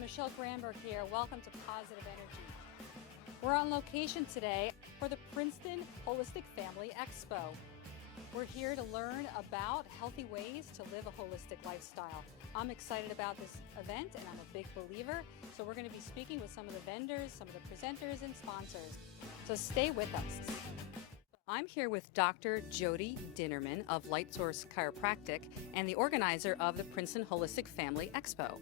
Michele Granberg here. Welcome to Positive Energy. We're on location today for the Princeton Holistic Family Expo. We're here to learn about healthy ways to live a holistic lifestyle. I'm excited about this event and I'm a big believer. So we're going to be speaking with some of the vendors, some of the presenters and sponsors. So stay with us. I'm here with Dr. Jody Dinnerman of Light Source Chiropractic and the organizer of the Princeton Holistic Family Expo.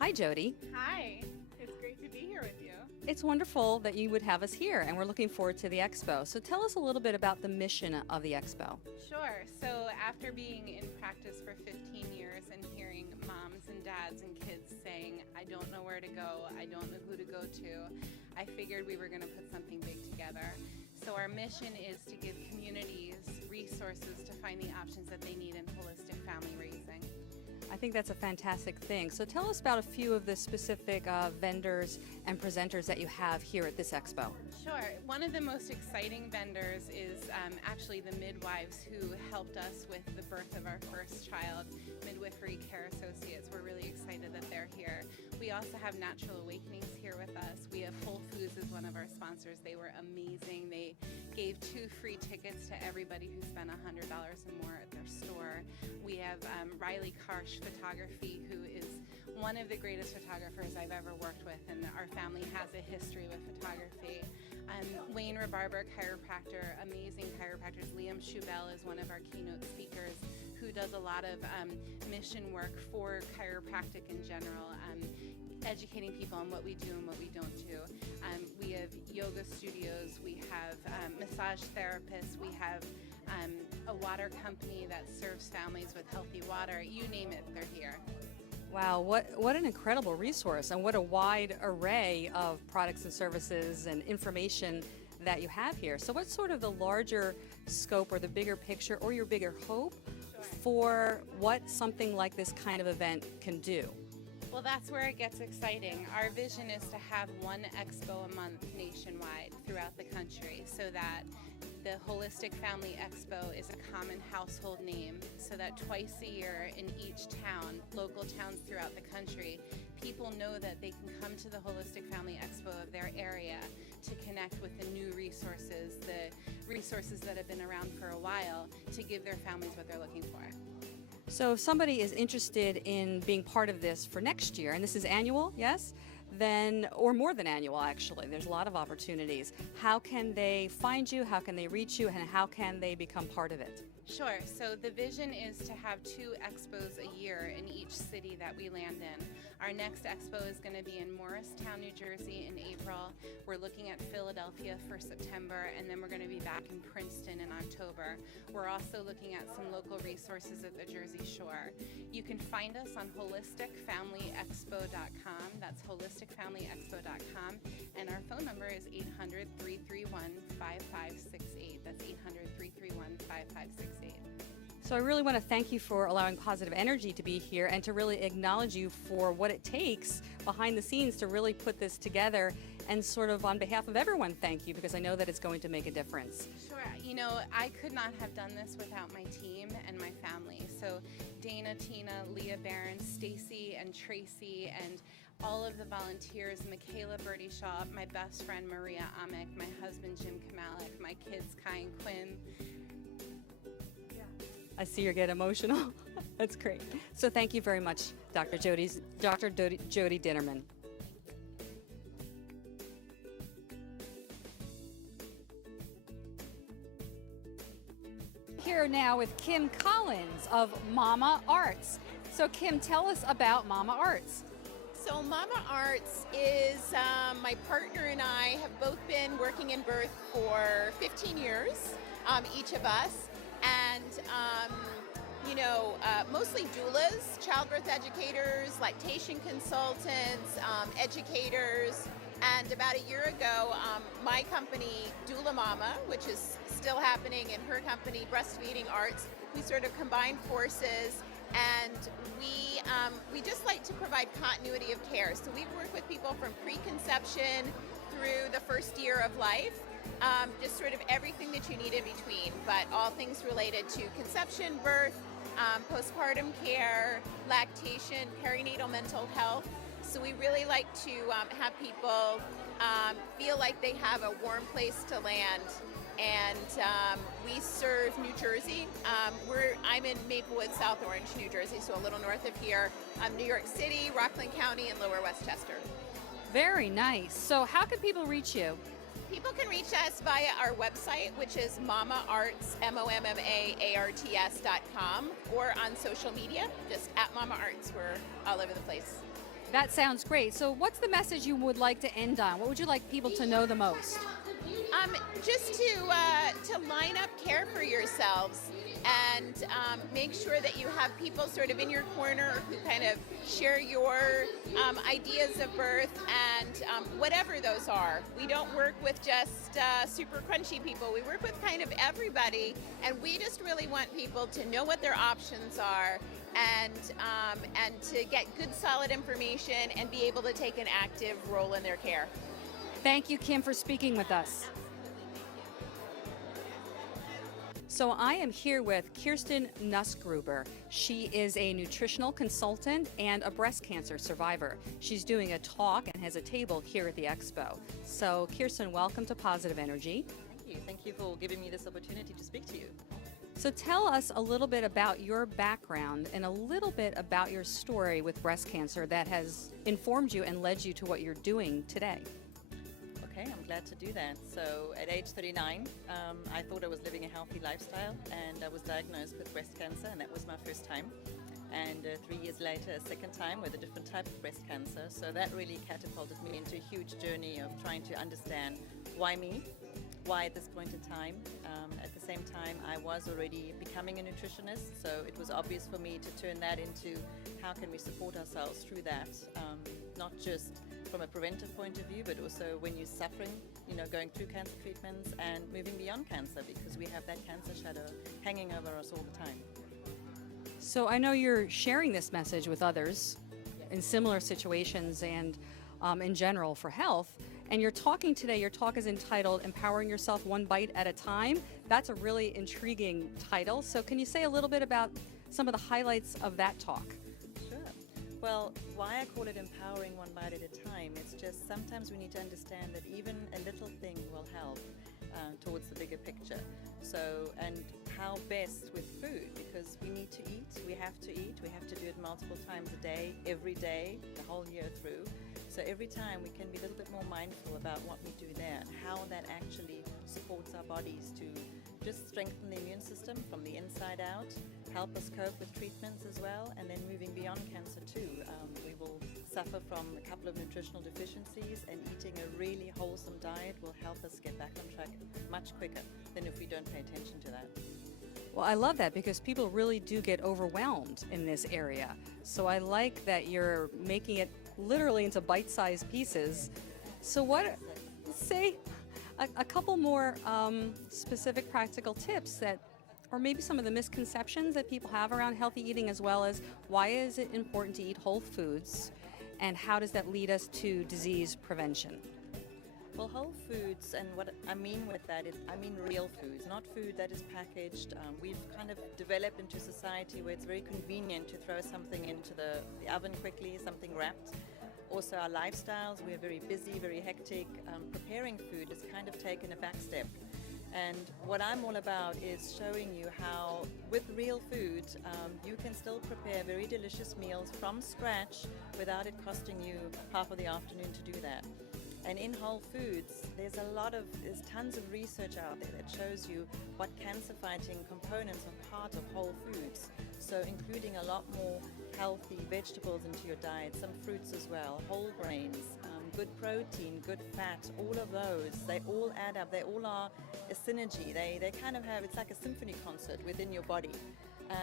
Hi, Jody. Hi. It's great to be here with you. It's wonderful that you would have us here, and we're looking forward to the Expo. So tell us a little bit about the mission of the Expo. Sure. So after being in practice for 15 years and hearing moms and dads and kids saying, I don't know where to go, I don't know who to go to, I figured we were going to put something big together. So our mission is to give communities resources to find the options that they need in holistic family raising. I think that's a fantastic thing. So tell us about a few of the specific vendors and presenters that you have here at this expo. Sure. One of the most exciting vendors is actually the midwives who helped us with the birth of our first child, Midwifery Care Associates. We're really excited that they're here. We also have Natural Awakenings here with us. We have Whole Foods as one of our sponsors. They were amazing. They gave 2 free tickets to everybody who spent $100 or more at their store. We have Riley Karsh Photography, who is one of the greatest photographers I've ever worked with, and our family has a history with photography. Wayne Rebarber, chiropractor, amazing chiropractors. Liam Schubel is one of our keynote speakers who does a lot of mission work for chiropractic in general, educating people on what we do and what we don't do. We have yoga studios, we have massage therapists, we have a water company that serves families with healthy water. You name it, they're here. Wow, what an incredible resource, and what a wide array of products and services and information that you have here. So what's sort of the larger scope or the bigger picture or your bigger hope for what something like this kind of event can do? Well, that's where it gets exciting. Our vision is to have one expo a month nationwide throughout the country, so that the Holistic Family Expo is a common household name, so that twice a year in each town, local towns throughout the country, people know that they can come to the Holistic Family Expo of their area to connect with the new resources, the resources that have been around for a while, to give their families what they're looking for. So if somebody is interested in being part of this for next year, and this is annual, yes? Then, or more than annual actually, there's a lot of opportunities. How can they find you, how can they reach you, and how can they become part of it? Sure. So the vision is to have 2 expos a year in each city that we land in. Our next expo is going to be in Morristown, New Jersey in April. We're looking at Philadelphia for September, and then we're going to be back in Princeton in October. We're also looking at some local resources at the Jersey Shore. You can find us on holisticfamilyexpo.com. That's holisticfamilyexpo.com. And our phone number is 800-331-5568. That's 800-331-5568. So I really want to thank you for allowing Positive Energy to be here and to really acknowledge you for what it takes behind the scenes to really put this together, and sort of on behalf of everyone, thank you, because I know that it's going to make a difference. Sure. You know, I could not have done this without my team and my family. So Dana, Tina, Leah Barron, Stacy, and Tracy, and all of the volunteers, Michaela Birdie Shaw, my best friend Maria Amick, my husband Jim Kamalik, my kids Kai and Quinn. I see you get emotional. That's great. So thank you very much, Dr. Jody Dinnerman. Here now with Kim Collins of Mama Arts. So Kim, tell us about Mama Arts. So Mama Arts is my partner and I have both been working in birth for 15 years, each of us. And, mostly doulas, childbirth educators, lactation consultants, educators. And about a year ago, my company, Doula Mama, which is still happening, and her company, Breastfeeding Arts, we sort of combined forces and we just like to provide continuity of care. So we work with people from preconception through the first year of life, just sort of everything that you need in between, but all things related to conception, birth, postpartum care, lactation, perinatal mental health. So we really like to have people feel like they have a warm place to land. And we serve New Jersey. I'm in Maplewood, South Orange, New Jersey, so a little north of here. New York City, Rockland County, and Lower Westchester. Very nice. So how can people reach you? People can reach us via our website, which is MommaArts, MOMMAARTS.com, or on social media, just at Mama Arts. We're all over the place. That sounds great. So what's the message you would like to end on? What would you like people to know the most? Just to line up, care for yourselves, and make sure that you have people sort of in your corner who kind of share your ideas of birth and whatever those are. We don't work with just super crunchy people. We work with kind of everybody, and we just really want people to know what their options are and to get good, solid information and be able to take an active role in their care. Thank you, Kim, for speaking with us. So I am here with Kirsten Gruber. She is a nutritional consultant and a breast cancer survivor. She's doing a talk and has a table here at the Expo. So Kirsten, welcome to Positive Energy. Thank you. Thank you for giving me this opportunity to speak to you. So tell us a little bit about your background and a little bit about your story with breast cancer that has informed you and led you to what you're doing today. Okay, I'm glad to do that. So at age 39, I thought I was living a healthy lifestyle, and I was diagnosed with breast cancer, and that was my first time. And 3 years later, a second time with a different type of breast cancer. So that really catapulted me into a huge journey of trying to understand why me, why at this point in time. At the same time, I was already becoming a nutritionist, so it was obvious for me to turn that into how can we support ourselves through that, not just from a preventive point of view, but also when you're suffering, going through cancer treatments and moving beyond cancer, because we have that cancer shadow hanging over us all the time. So I know you're sharing this message with others in similar situations and in general for health. And your talk is entitled Empowering Yourself One Bite at a Time. That's a really intriguing title. So can you say a little bit about some of the highlights of that talk? Sure. Well, why I call it empowering one bite at a time, it's just sometimes we need to understand that even a little thing will help towards the bigger picture. So, and how best with food, because we need to eat, we have to eat, we have to do it multiple times a day, every day, the whole year through. So every time we can be a little bit more mindful about what we do there and how that actually supports our bodies to just strengthen the immune system from the inside out, help us cope with treatments as well, and then moving beyond cancer too. We will suffer from a couple of nutritional deficiencies, and eating a really wholesome diet will help us get back on track much quicker than if we don't pay attention to that. Well, I love that because people really do get overwhelmed in this area. So I like that you're making it literally into bite-sized pieces. So say a couple more specific practical tips that, or maybe some of the misconceptions that people have around healthy eating, as well as why is it important to eat whole foods and how does that lead us to disease prevention? Well, whole foods, and what I mean with that is, I mean real foods, not food that is packaged. We've kind of developed into society where it's very convenient to throw something into the oven quickly, something wrapped. Also our lifestyles, we're very busy, very hectic. Preparing food has kind of taken a back step. And what I'm all about is showing you how, with real food, you can still prepare very delicious meals from scratch without it costing you half of the afternoon to do that. And in whole foods, there's tons of research out there that shows you what cancer-fighting components are part of whole foods. So including a lot more healthy vegetables into your diet, some fruits as well, whole grains, good protein, good fat, all of those, they all add up. They all are a synergy. They kind of have, it's like a symphony concert within your body.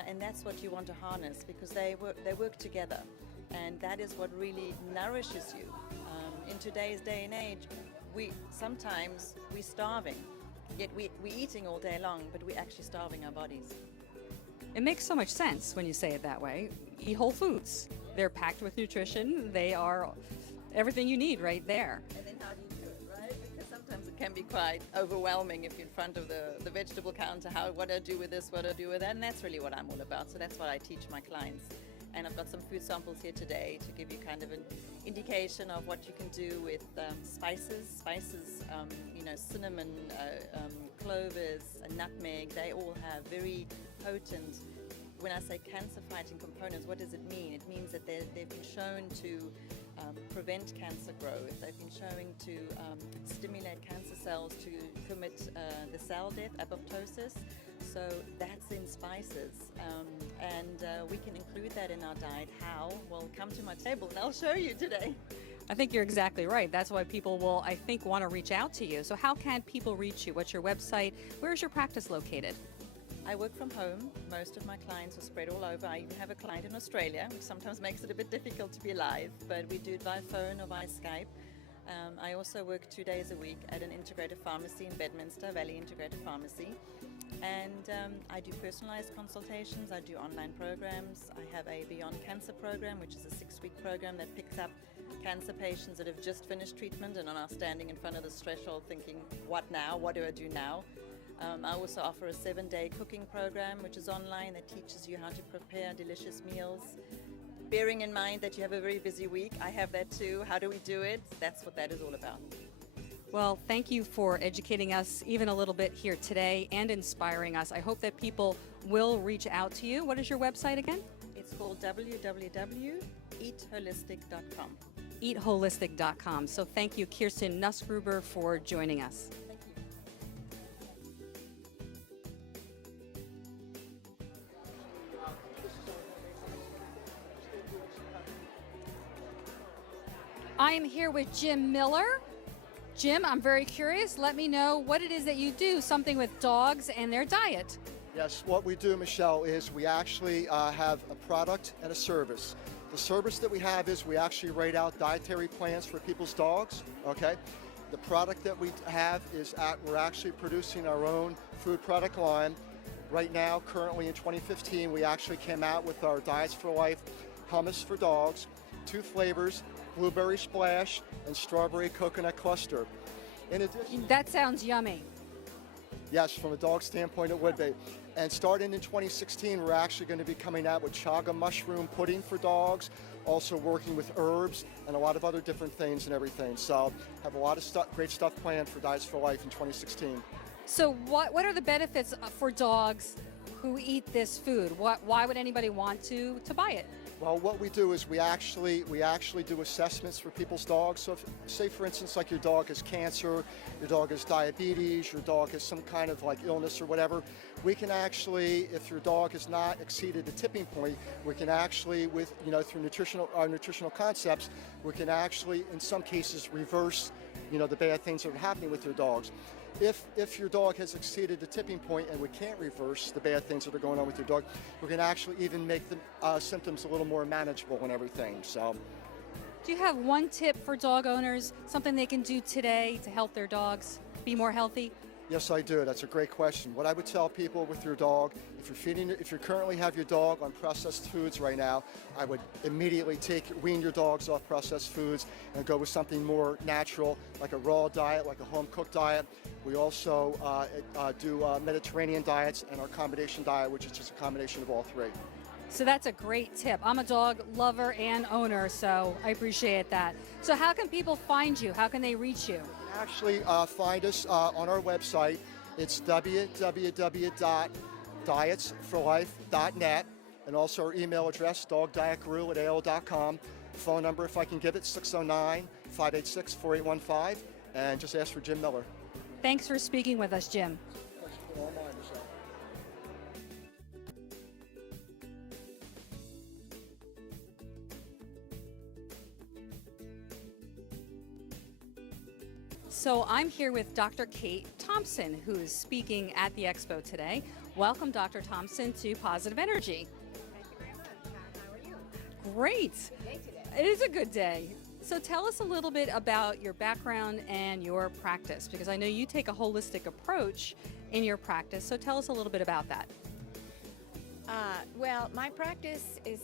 And that's what you want to harness, because they work together. And that is what really nourishes you. In today's day and age, we're starving. Yet we're eating all day long, but we're actually starving our bodies. It makes so much sense when you say it that way. Eat whole foods. They're packed with nutrition. They are everything you need right there. And then how do you do it, right? Because sometimes it can be quite overwhelming if you're in front of the vegetable counter. What do I do with this? What do I do with that? And that's really what I'm all about. So that's what I teach my clients. And I've got some food samples here today to give you kind of an indication of what you can do with spices, cinnamon, cloves, nutmeg. They all have very potent, when I say cancer-fighting components, what does it mean? It means that they've been shown to prevent cancer growth. They've been shown to stimulate cancer cells to commit the cell death, apoptosis. So that's in spices, and we can include that in our diet. How? Well, come to my table and I'll show you today. I think you're exactly right. That's why people will, I think, want to reach out to you. So how can people reach you? What's your website? Where's your practice located? I work from home. Most of my clients are spread all over. I even have a client in Australia, which sometimes makes it a bit difficult to be live, but we do it by phone or by Skype. I also work 2 days a week at an integrated pharmacy in Bedminster, Valley Integrated Pharmacy. And I do personalized consultations, I do online programs. I have a Beyond Cancer program, which is a 6-week program that picks up cancer patients that have just finished treatment and are now standing in front of this threshold thinking, what now? What do I do now? I also offer a 7-day cooking program, which is online, that teaches you how to prepare delicious meals. Bearing in mind that you have a very busy week, I have that too. How do we do it? That's what that is all about. Well, thank you for educating us even a little bit here today and inspiring us. I hope that people will reach out to you. What is your website again? It's called www.eatholistic.com. Eatholistic.com. So thank you, Kirsten Gruber, for joining us. Thank you. I am here with Jim Miller. Jim, I'm very curious. Let me know what it is that you do, something with dogs and their diet. Yes, what we do, Michelle, is we actually have a product and a service. The service that we have is we actually write out dietary plans for people's dogs, okay? The product that we have is we're actually producing our own food product line. Right now, currently in 2015, we actually came out with our Diets for Life hummus for dogs, 2 flavors, blueberry splash and strawberry coconut cluster. In addition, that sounds yummy. Yes, from a dog standpoint it would be. And starting in 2016, we're actually going to be coming out with chaga mushroom pudding for dogs, also working with herbs and a lot of other different things and everything. So have a lot of great stuff planned for Diets for Life in 2016. So what are the benefits for dogs who eat this food? Why would anybody want to buy it? Well, what we do is we actually do assessments for people's dogs. So if, say for instance, like your dog has cancer, your dog has diabetes, your dog has some kind of like illness or whatever, we can actually, if your dog has not exceeded the tipping point, we can actually, with through our nutritional concepts, we can actually in some cases reverse the bad things that are happening with your dogs. If your dog has exceeded the tipping point and we can't reverse the bad things that are going on with your dog, we can actually even make the symptoms a little more manageable and everything. So, do you have one tip for dog owners, something they can do today to help their dogs be more healthy? Yes, I do. That's a great question. What I would tell people with your dog, if you currently have your dog on processed foods right now, I would immediately wean your dogs off processed foods and go with something more natural, like a raw diet, like a home-cooked diet. We also do Mediterranean diets and our combination diet, which is just a combination of all 3. So that's a great tip. I'm a dog lover and owner, so I appreciate that. So how can people find you? How can they reach you? Actually, find us on our website. It's www.dietsforlife.net, and also our email address, dogdietguru@aol.com. Phone number, if I can give it, 609-586-4815, and just ask for Jim Miller. Thanks for speaking with us, Jim. So I'm here with Dr. Kate Thompson, who is speaking at the Expo today. Welcome, Dr. Thompson, to Positive Energy. Thank you very much. How are you? Great. Good day today. It is a good day. So tell us a little bit about your background and your practice, because I know you take a holistic approach in your practice. So tell us a little bit about that. Well, my practice is,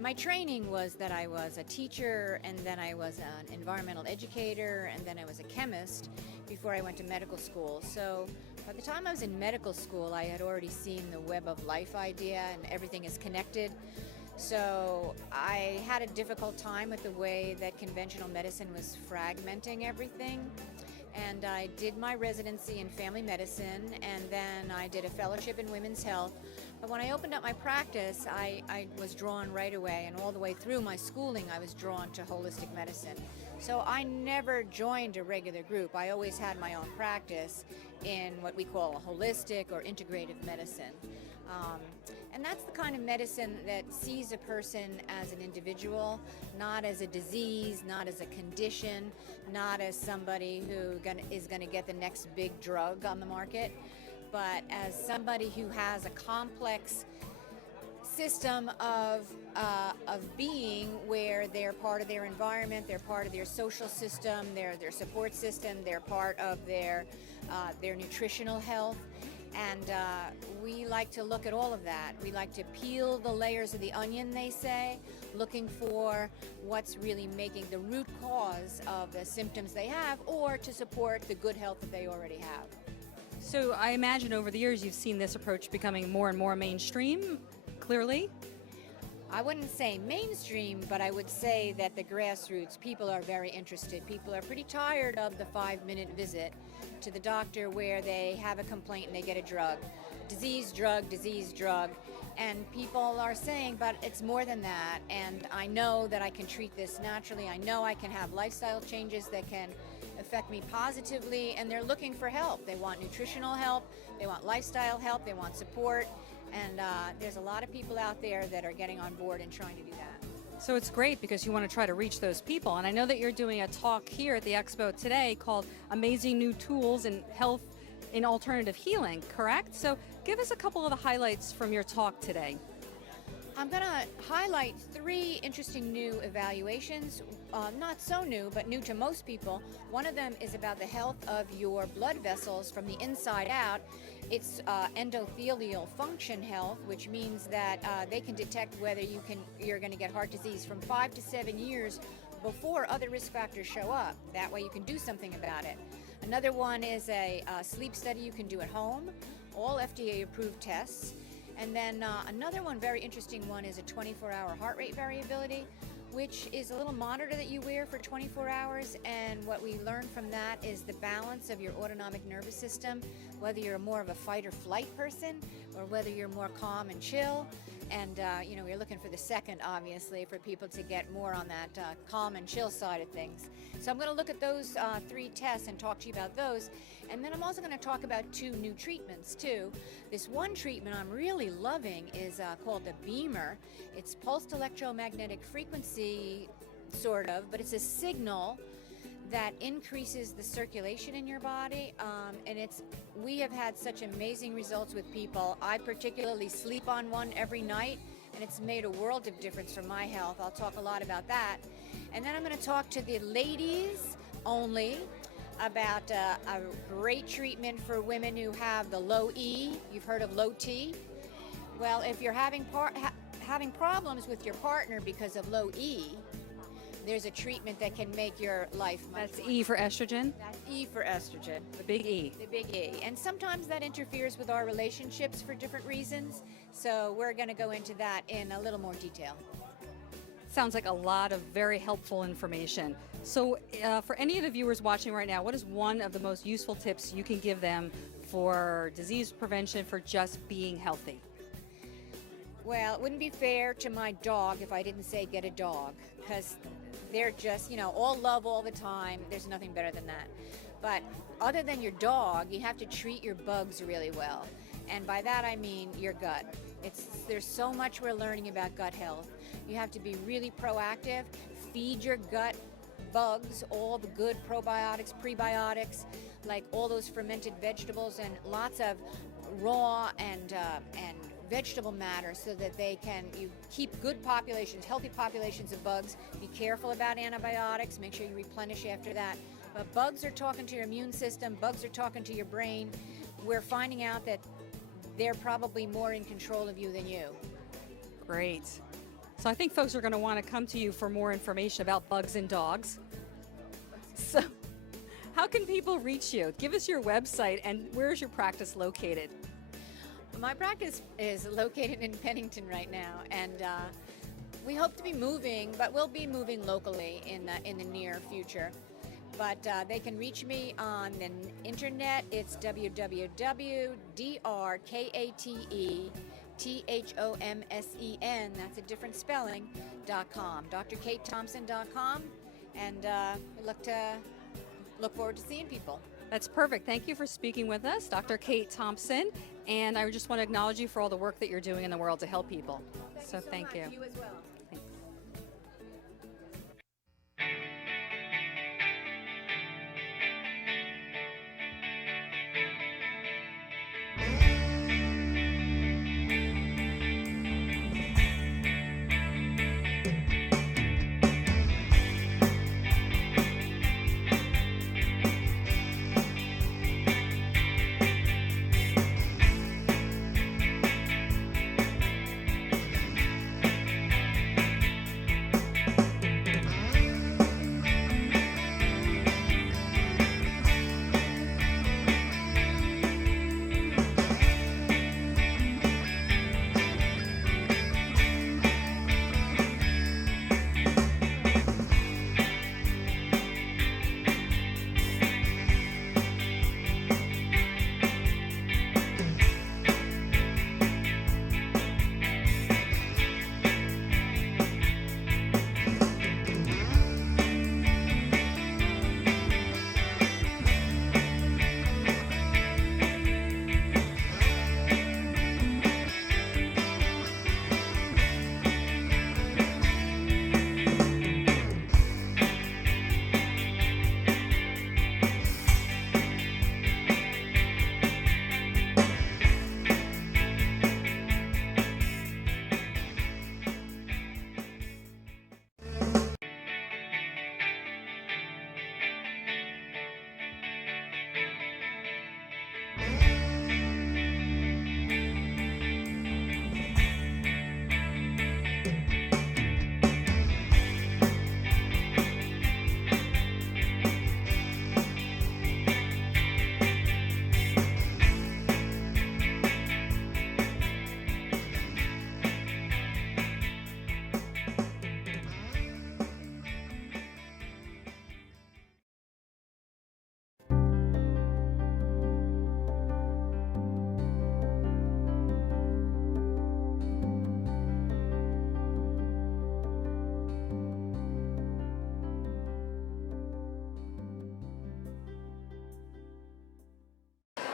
my training was that I was a teacher, and then I was an environmental educator, and then I was a chemist before I went to medical school. So by the time I was in medical school, I had already seen the web of life idea, and everything is connected. So I had a difficult time with the way that conventional medicine was fragmenting everything. And I did my residency in family medicine, and then I did a fellowship in women's health. But when I opened up my practice, I was drawn right away, and all the way through my schooling, I was drawn to holistic medicine. So I never joined a regular group. I always had my own practice in what we call a holistic or integrative medicine. And that's the kind of medicine that sees a person as an individual, not as a disease, not as a condition, not as somebody who is going to get the next big drug on the market, but as somebody who has a complex system of being, where they're part of their environment, they're part of their social system, their support system, they're part of their nutritional health. And we like to look at all of that. We like to peel the layers of the onion, they say, looking for what's really making the root cause of the symptoms they have, or to support the good health that they already have. So I imagine over the years you've seen this approach becoming more and more mainstream, clearly? I wouldn't say mainstream, but I would say that the grassroots, people are very interested. People are pretty tired of the 5-minute visit to the doctor where they have a complaint and they get a drug. Disease, drug, and people are saying, but it's more than that, and I know that I can treat this naturally. I know I can have lifestyle changes that can affect me positively, and they're looking for help. They want nutritional help, they want lifestyle help, they want support, and there's a lot of people out there that are getting on board and trying to do that. So it's great because you want to try to reach those people. And I know that you're doing a talk here at the Expo today called Amazing New Tools in Health in Alternative Healing, correct? So give us a couple of the highlights from your talk today. I'm going to highlight 3 interesting new evaluations, not so new, but new to most people. One of them is about the health of your blood vessels from the inside out. It's endothelial function health, which means that they can detect whether you're going to get heart disease from 5 to 7 years before other risk factors show up. That way you can do something about it. Another one is a sleep study you can do at home, all FDA-approved tests. And then another one, very interesting one, is a 24-hour heart rate variability, which is a little monitor that you wear for 24 hours. And what we learn from that is the balance of your autonomic nervous system, whether you're more of a fight or flight person or whether you're more calm and chill. And, we're looking for the second, obviously, for people to get more on that calm and chill side of things. So I'm going to look at those 3 tests and talk to you about those. And then I'm also going to talk about 2 new treatments, too. This one treatment I'm really loving is called the Beamer. It's pulsed electromagnetic frequency, sort of, but it's a signal that increases the circulation in your body, and we have had such amazing results with people. I particularly sleep on one every night, and it's made a world of difference for my health. I'll talk a lot about that. And then I'm going to talk to the ladies only about a great treatment for women who have the low E. You've heard of low T? Well, if you're having problems with your partner because of low E, there's a treatment that can make your life much That's E for estrogen? That's E for estrogen. The big E. The big E. And sometimes that interferes with our relationships for different reasons. So we're going to go into that in a little more detail. Sounds like a lot of very helpful information. So for any of the viewers watching right now, what is one of the most useful tips you can give them for disease prevention, for just being healthy? Well, it wouldn't be fair to my dog if I didn't say get a dog, because they're just, all love all the time. There's nothing better than that. But other than your dog, you have to treat your bugs really well. And by that I mean your gut. There's so much we're learning about gut health. You have to be really proactive. Feed your gut bugs all the good probiotics, prebiotics, like all those fermented vegetables, and lots of raw and vegetable matter, so that you keep good populations, healthy populations of bugs. Be careful about antibiotics. Make sure you replenish after that. But bugs are talking to your immune system. Bugs are talking to your brain. We're finding out that they're probably more in control of you than you. Great. So I think folks are going to want to come to you for more information about bugs and dogs. So how can people reach you? Give us your website and where is your practice located? My practice is located in Pennington right now, and we hope to be moving, but we'll be moving locally in the near future. But they can reach me on the internet. It's www.drkatetethomsen, that's a different spelling, .com, drkatethompson.com, and look forward to seeing people. That's perfect. Thank you for speaking with us, Dr. Kate Thompson. And I just want to acknowledge you for all the work that you're doing in the world to help people. So thank you. You as well. Thanks.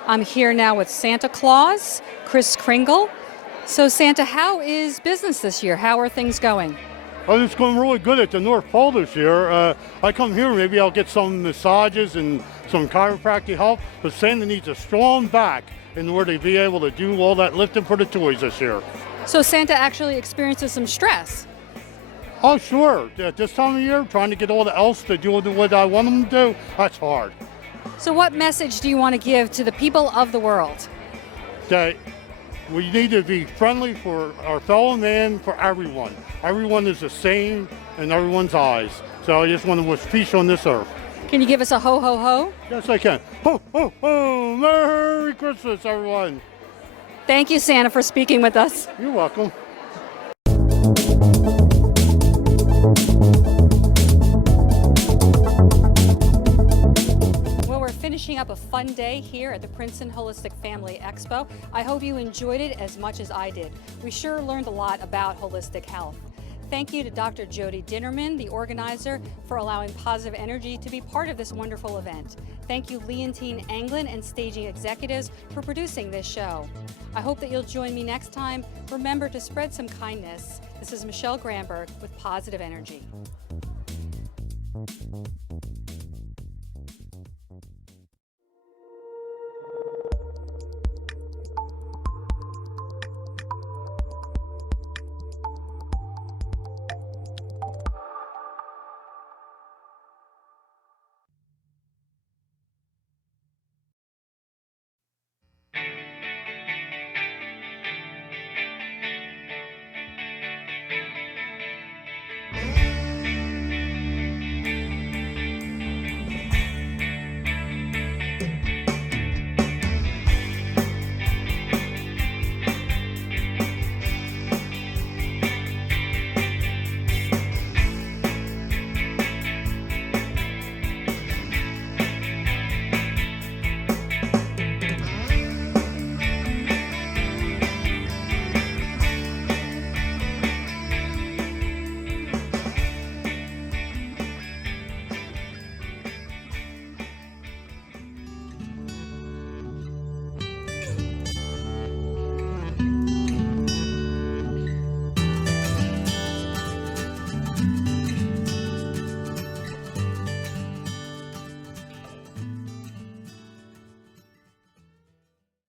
I'm here now with Santa Claus, Chris Kringle. So Santa, how is business this year? How are things going? Well, it's going really good at the North Pole this year. I come here, maybe I'll get some massages and some chiropractic help, but Santa needs a strong back in order to be able to do all that lifting for the toys this year. So Santa actually experiences some stress. Oh, sure. At this time of year, trying to get all the elves to do what I want them to do, that's hard. So what message do you want to give to the people of the world? That we need to be friendly for our fellow man, for everyone. Everyone is the same in everyone's eyes. So I just want to wish peace on this earth. Can you give us a ho, ho, ho? Yes, I can. Ho, ho, ho! Merry Christmas, everyone. Thank you, Santa, for speaking with us. You're welcome. Finishing up a fun day here at the Princeton Holistic Family Expo. I hope you enjoyed it as much as I did. We sure learned a lot about holistic health. Thank you to Dr. Jody Dinnerman, the organizer, for allowing Positive Energy to be part of this wonderful event. Thank you Leontine Anglin and staging executives for producing this show. I hope that you'll join me next time. Remember to spread some kindness. This is Michele Granberg with Positive Energy.